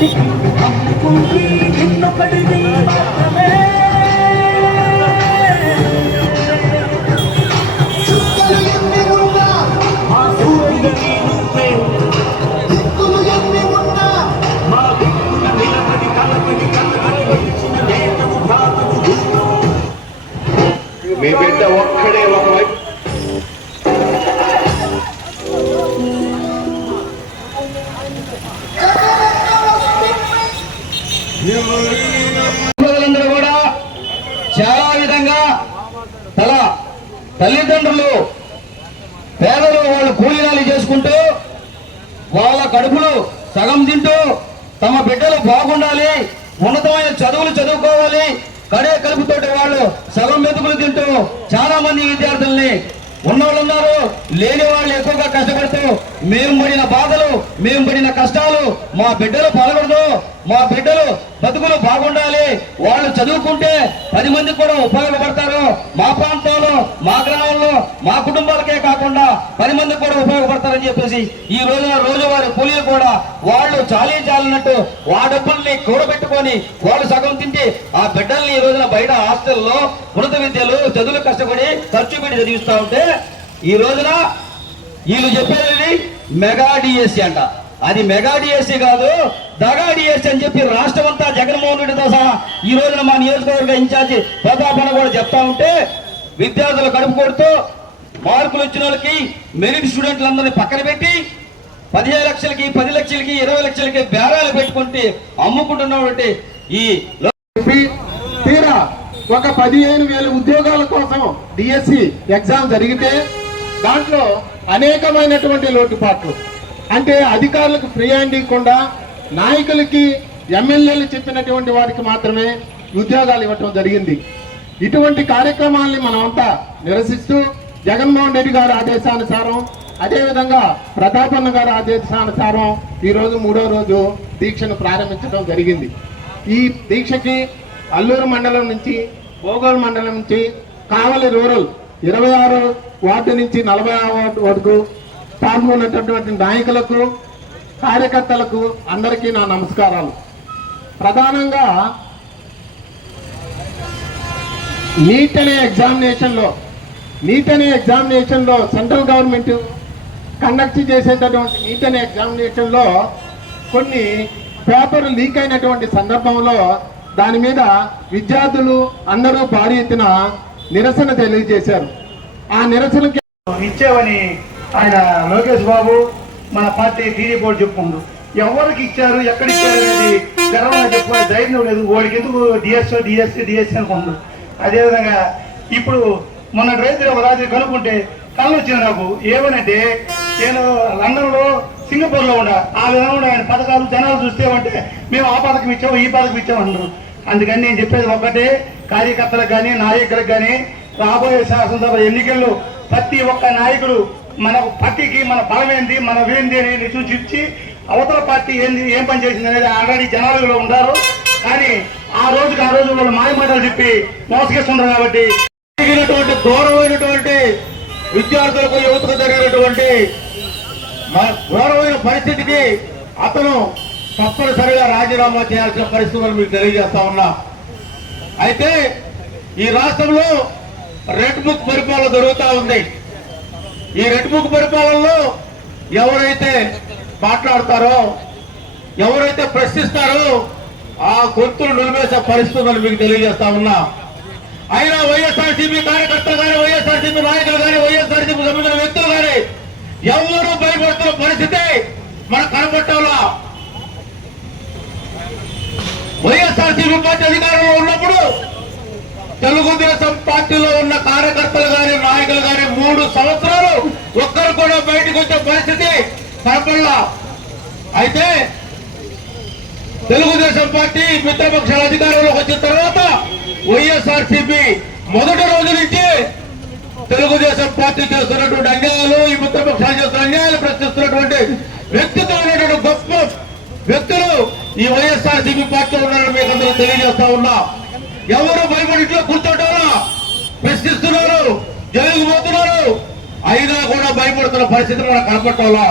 మీ బిడ్డ ఒక్కడే ఒకవైపు కూడా చాలా విధంగా తల్లిదండ్రులు పేదలు వాళ్ళు కూలీనాలు చేసుకుంటూ వాళ్ళ కడుపులు సగం తింటూ తమ బిడ్డలు బాగుండాలి, ఉన్నతమైన చదువులు చదువుకోవాలి, కడే కలుపుతోటి వాళ్ళు సగం మెతుకులు తింటూ చాలా మంది విద్యార్థుల్ని ఉన్నవాళ్ళు ఉన్నారు, లేని వాళ్ళు ఎక్కువగా కష్టపడుతూ మేము పడిన బాధలు, మేము పడిన కష్టాలు మా బిడ్డలు పాల్గొనదు, మా బిడ్డలు బతుకులు బాగుండాలి, వాళ్ళు చదువుకుంటే 10 మందికి కూడా ఉపయోగపడతారు, మా ప్రాంతంలో మా గ్రామంలో మా కుటుంబాలకే కాకుండా 10 మందికి కూడా ఉపయోగపడతారని చెప్పేసి ఈ రోజున రోజువారీ కూలీలు కూడా వాళ్ళు చాలినట్టు ఆ డబ్బుల్ని కూడబెట్టుకొని వాళ్ళు సగం తింటే ఆ బిడ్డల్ని ఈ రోజున బయట హాస్టల్లో ఉన్నత విద్యలు చదువులు కష్టపడి ఖర్చు పెట్టి చదివిస్తా ఉంటే ఈ రోజున వీళ్ళు చెప్పేది మెగా డిఎస్సి అంట. అది మెగా డిఎస్సి కాదు, దగా డిఎస్సి అని చెప్పి రాష్ట్రం అంతా జగన్మోహన్ రెడ్డితో సహా ఈ రోజున మా నియోజకవర్గ ఇన్ఛార్జి ప్రతాపన కూడా చెప్తా ఉంటే విద్యార్థులు కడుపు కొడుతూ మార్కులు వచ్చిన వాళ్ళకి మెరిట్ స్టూడెంట్లందరినీ పక్కన పెట్టి 15 లక్షలకి 10 లక్షలకి 20 లక్షలకి బేరాలు పెట్టుకుంటే అమ్ముకుంటున్నటువంటి ఈ తీరా ఒక 15,000 ఉద్యోగాల కోసం డిఎస్సి ఎగ్జామ్ జరిగితే దాంట్లో అనేకమైనటువంటి లోటుపాట్లు, అంటే అధికారులకు ఫ్రీ హ్యాండ్ ఇవ్వకుండా నాయకులకి ఎమ్మెల్యేలు చెప్పినటువంటి వారికి మాత్రమే ఉద్యోగాలు ఇవ్వటం జరిగింది. ఇటువంటి కార్యక్రమాల్ని మనమంతా నిరసిస్తూ జగన్మోహన్ రెడ్డి గారి ఆదేశానుసారం, అదేవిధంగా ప్రతాపన్న గారి ఆదేశానుసారం ఈరోజు 3వ రోజు దీక్షను ప్రారంభించడం జరిగింది. ఈ దీక్షకి అల్లూరు మండలం నుంచి, బోగోలు మండలం నుంచి, కావలి రూరల్ 26 వార్డు నుంచి 40వ వార్డు వరకు పాల్గొన్నటువంటి నాయకులకు, కార్యకర్తలకు అందరికీ నా నమస్కారాలు. ప్రధానంగా నీట్ అనే ఎగ్జామినేషన్లో సెంట్రల్ గవర్నమెంట్ కండక్ట్ చేసేటటువంటి నీట్ అనే ఎగ్జామినేషన్లో కొన్ని పేపర్లు లీక్ అయినటువంటి సందర్భంలో దాని మీద విద్యార్థులు అందరూ భారీ ఎత్తున నిరసన తెలియజేశారు. ఆ నిరసనకి ఇచ్చావని ఆయన లోకేష్ బాబు మన పార్టీ టీడీ బోర్డు చెప్పుకుండు. ఎవరికి ఇచ్చారు, ఎక్కడ ఇచ్చారు అనేది గర్వంగా చెప్పుకునే ధైర్యం లేదు. వాడికి ఎందుకు డిఎస్సి అనుకుంటు. అదేవిధంగా ఇప్పుడు మొన్న రాత్రి కనుక్కుంటే కళ్ళు వచ్చింది నాకు. ఏమనంటే నేను లండన్లో సింగపూర్లో ఉండా, ఆ విధంగా ఆయన పథకాలు జనాలు చూస్తే అంటే మేము ఆ పథకం ఇచ్చాము ఈ పథకం ఇచ్చాము అంటారు. అందుకని నేను చెప్పేది ఒక్కటే, కార్యకర్తలకు కానీ నాయకులకు కానీ రాబోయే శాసనసభ ఎన్నికల్లో ప్రతి ఒక్క నాయకుడు మన పార్టీకి మన బలం ఏంది, మన ఏంది అనేది చూసి అవతల పార్టీ ఏంది, ఏం పని చేసింది అనేది ఆల్రెడీ జనాలులో ఉన్నారు. కానీ ఆ రోజు వాళ్ళు మాయమాటలు చెప్పి మోసగిస్తున్నారు. కాబట్టి ఘోరమైనటువంటి విద్యార్థులకు యువతకు జరిగినటువంటి ఘోరమైన పరిస్థితికి అతను తప్పనిసరిగా రాజీనామా చేయాల్సిన పరిస్థితులు మీకు తెలియజేస్తా ఉన్నా. అయితే ఈ రాష్ట్రంలో రెడ్ బుక్ పరిపాలన జరుగుతూ ఉంది. ఈ రెడ్ బుక్ పరిపాలనలో ఎవరైతే మాట్లాడతారో, ఎవరైతే ప్రశ్నిస్తారో ఆ గొంతులు నిలిపేసే పరిస్థితులను మీకు తెలియజేస్తా ఉన్నా. అయినా వైఎస్ఆర్సీపీ కార్యకర్తలు కానీ, వైఎస్ఆర్సీపీ నాయకులు కానీ, వైఎస్ఆర్సీపీ సంబంధించిన వ్యక్తులు కానీ ఎవరూ భయపడుతున్న పరిస్థితి మనకు కనబట్టంలా. వైఎస్ఆర్సీపీ పార్టీ అధికారంలో ఉన్నప్పుడు తెలుగుదేశం పార్టీలో ఉన్న కార్యకర్తలు కానీ, నాయకులు కానీ 3 సంవత్సరాలు ఒక్కరు కూడా బయటకు వచ్చే పరిస్థితి కనపడలా. అయితే తెలుగుదేశం పార్టీ మిత్రపక్షాల అధికారంలోకి వచ్చిన తర్వాత వైఎస్ఆర్సీపీ మొదటి రోజు నుంచి తెలుగుదేశం పార్టీ చేస్తున్నటువంటి అన్యాయాలు, ఈ మిత్రపక్షాలు చేస్తున్న అన్యాయాలు ప్రశ్నిస్తున్నటువంటి వ్యక్తిత్వమైనటువంటి గొప్ప వ్యక్తులు ఈ వైఎస్ఆర్సీపీ పార్టీలో ఉన్నారని మీకు అందరూ తెలియజేస్తా ఉన్నా. ఎవరు భయపడి ఇంట్లో కూర్చోటారా, ప్రశ్నిస్తున్నారు, జైలుకు పోతున్నారు, అయినా కూడా భయపడుతున్న పరిస్థితి మనకు కనపట్టాలా.